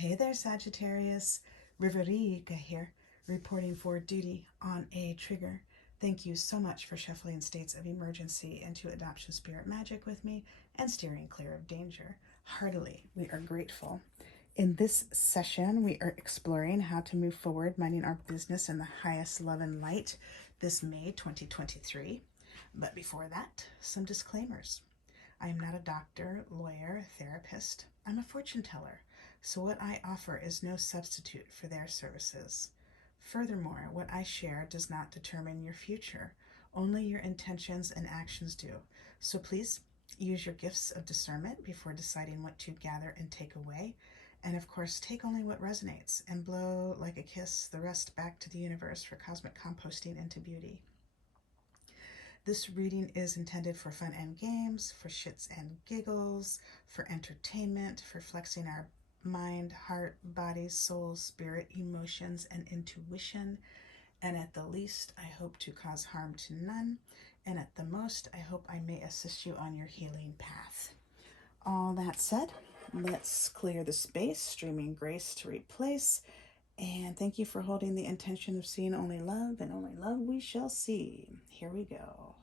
Hey there, Sagittarius. Riverica here, reporting for duty on a trigger. Thank you so much for shuffling states of emergency into adoption spirit magic with me and steering clear of danger. Heartily, we are grateful. In this session, we are exploring how to move forward, minding our business in the highest love and light this May 2023. But before that, some disclaimers. I am not a doctor, lawyer, therapist. I'm a fortune teller, so what I offer is no substitute for their services. Furthermore, what I share does not determine your future. Only your intentions and actions do. So please use your gifts of discernment before deciding what to gather and take away. And of course, take only what resonates and blow like a kiss the rest back to the universe for cosmic composting into beauty. This reading is intended for fun and games, for shits and giggles, for entertainment, for flexing our mind, heart, body, soul, spirit, emotions, and intuition. And at the least, I hope to cause harm to none. And at the most, I hope I may assist you on your healing path. All that said, let's clear the space, streaming grace to replace. And thank you for holding the intention of seeing only love, and only love we shall see. Here we go.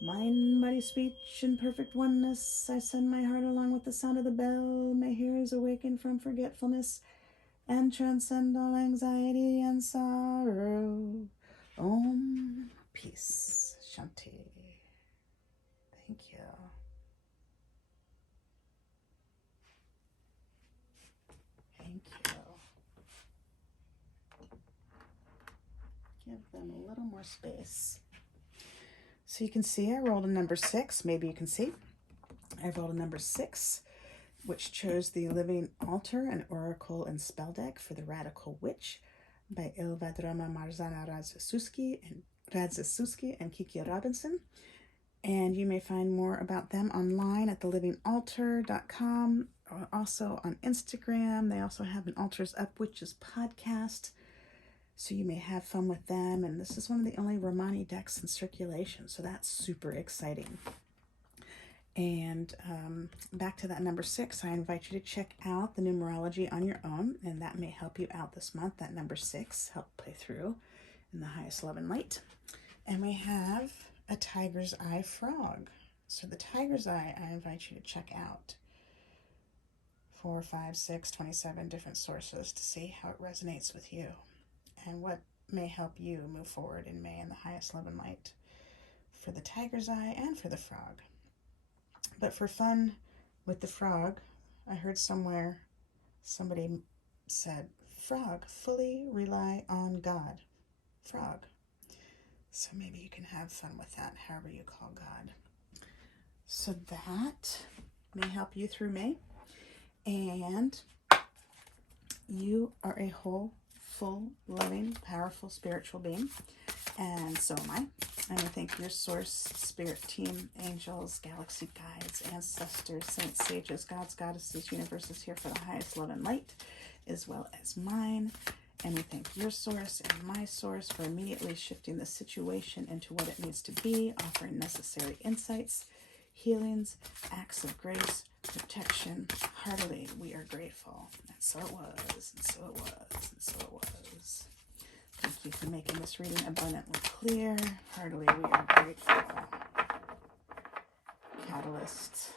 Mind, body, speech, in perfect oneness, I send my heart along with the sound of the bell. May hearers awaken from forgetfulness and transcend all anxiety and sorrow. Om, peace, Shanti. Thank you. Thank you. Give them a little more space. So you can see I rolled a number 6. Maybe you can see. I rolled a number 6, which chose the Living Altar, an Oracle and Spell deck for the Radical Witch by Ilva Drama Marzana Radzisuski and Kiki Robinson. And you may find more about them online at thelivingaltar.com, or also on Instagram. They also have an Altars Up Witches podcast, so you may have fun with them. And this is one of the only Romani decks in circulation, so that's super exciting. And back to that number 6, I invite you to check out the numerology on your own, and that may help you out this month. That number 6 help play through in the highest love and light. And we have a tiger's eye frog. So the tiger's eye, I invite you to check out 4, 5, 6, 27 different sources to see how it resonates with you and what may help you move forward in May in the highest love and light for the tiger's eye and for the frog. But for fun with the frog, I heard somewhere somebody said, frog, fully rely on God. Frog. So maybe you can have fun with that, however you call God. So that may help you through May. And you are a whole, full, loving, powerful spiritual being. And so am I. I may thank your source, spirit team, angels, galaxy guides, ancestors, saints, sages, gods, goddesses, universes here for the highest love and light, as well as mine. And we thank your source and my source for immediately shifting the situation into what it needs to be, offering necessary insights, healings, acts of grace, protection. Heartily, we are grateful. And so it was, and so it was, and so it was. Thank you for making this reading abundantly clear. Heartily, we are grateful. Catalyst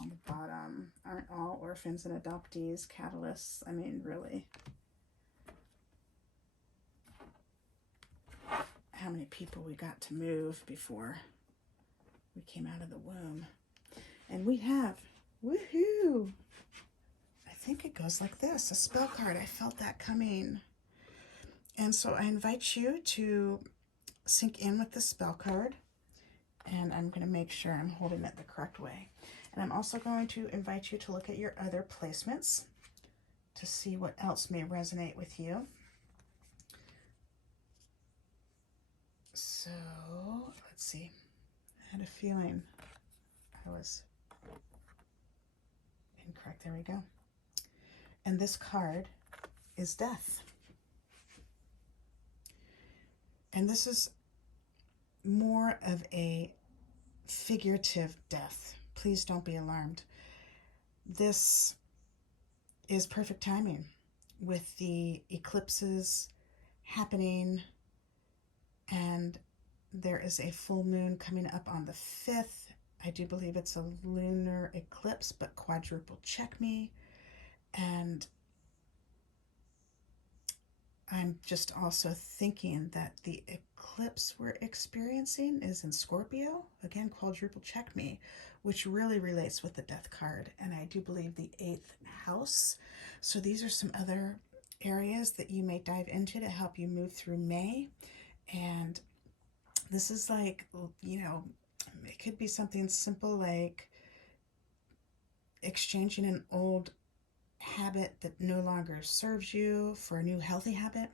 on the bottom. Aren't all orphans and adoptees catalysts? I mean, really. How many people we got to move before we came out of the womb. And we have, woohoo! I think it goes like this, a spell card. I felt that coming. And so I invite you to sink in with the spell card. And I'm going to make sure I'm holding it the correct way. And I'm also going to invite you to look at your other placements to see what else may resonate with you. So, let's see. I had a feeling I was incorrect. There we go. And this card is death. And this is more of a figurative death. Please don't be alarmed. This is perfect timing with the eclipses happening, and there is a full moon coming up on the 5th. I do believe it's a lunar eclipse, but quadruple check me. And I'm just also thinking that the eclipse we're experiencing is in Scorpio. Again, quadruple check me, which really relates with the death card. And I do believe the 8th house. So these are some other areas that you may dive into to help you move through May. And this is like, it could be something simple like exchanging an old habit that no longer serves you for a new healthy habit.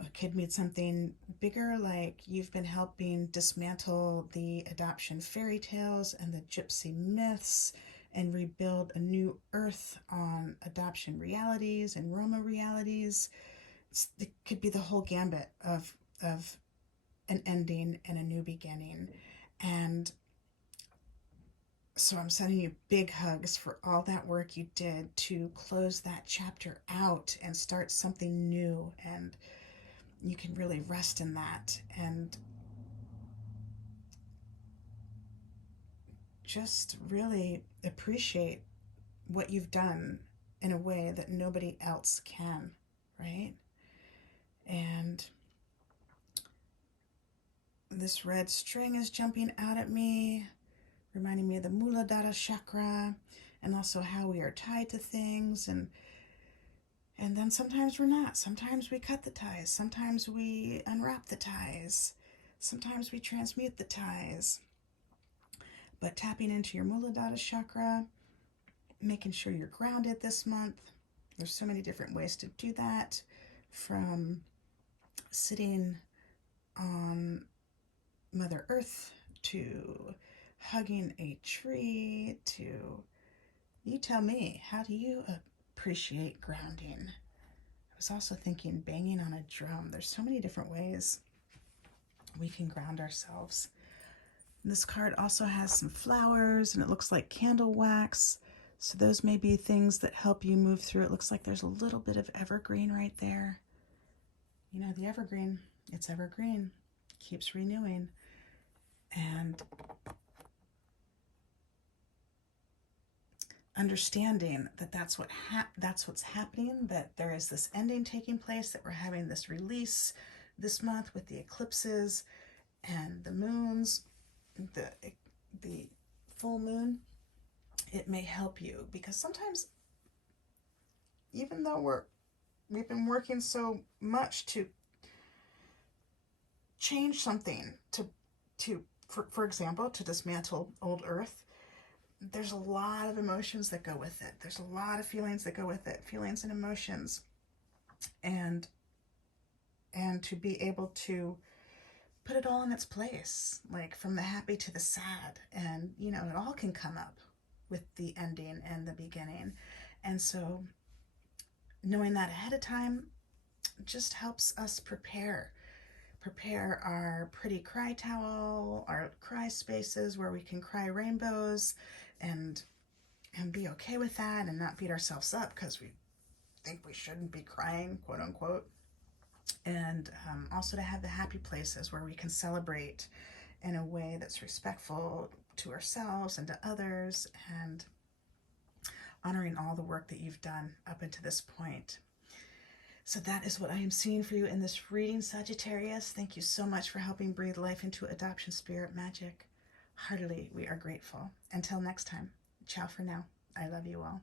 It could mean something bigger, like you've been helping dismantle the adoption fairy tales and the gypsy myths and rebuild a new earth on adoption realities and Roma realities. It could be the whole gambit of an ending and a new beginning. And so I'm sending you big hugs for all that work you did to close that chapter out and start something new. And you can really rest in that and just really appreciate what you've done in a way that nobody else can, right? And this red string is jumping out at me, reminding me of the Muladhara chakra, and also how we are tied to things, and then sometimes we're not. Sometimes we cut the ties. Sometimes we unwrap the ties. Sometimes we transmute the ties. But tapping into your Muladhara chakra, making sure you're grounded this month. There's so many different ways to do that, from sitting on Mother Earth to hugging a tree to, you tell me, how do you appreciate grounding? I was also thinking banging on a drum. There's so many different ways we can ground ourselves. This card also has some flowers, and it looks like candle wax. So those may be things that help you move through. It looks like there's a little bit of evergreen right there. You know, the evergreen, it's evergreen, keeps renewing. And understanding that that's what's happening, that there is this ending taking place, that we're having this release this month with the eclipses and the moons, the full moon. It may help you, because sometimes, even though we've been working so much to change something, for example, to dismantle old earth, there's a lot of emotions that go with it. There's a lot of feelings that go with it, feelings and emotions. And to be able to put it all in its place, like from the happy to the sad. And, it all can come up with the ending and the beginning. And so knowing that ahead of time just helps us prepare our pretty cry towel, our cry spaces where we can cry rainbows, and be okay with that, and not beat ourselves up because we think we shouldn't be crying, quote unquote. And also to have the happy places where we can celebrate in a way that's respectful to ourselves and to others, and honoring all the work that you've done up until this point. So that is what I am seeing for you in this reading, Sagittarius. Thank you so much for helping breathe life into adoption spirit magic. Heartily, we are grateful. Until next time, ciao for now. I love you all.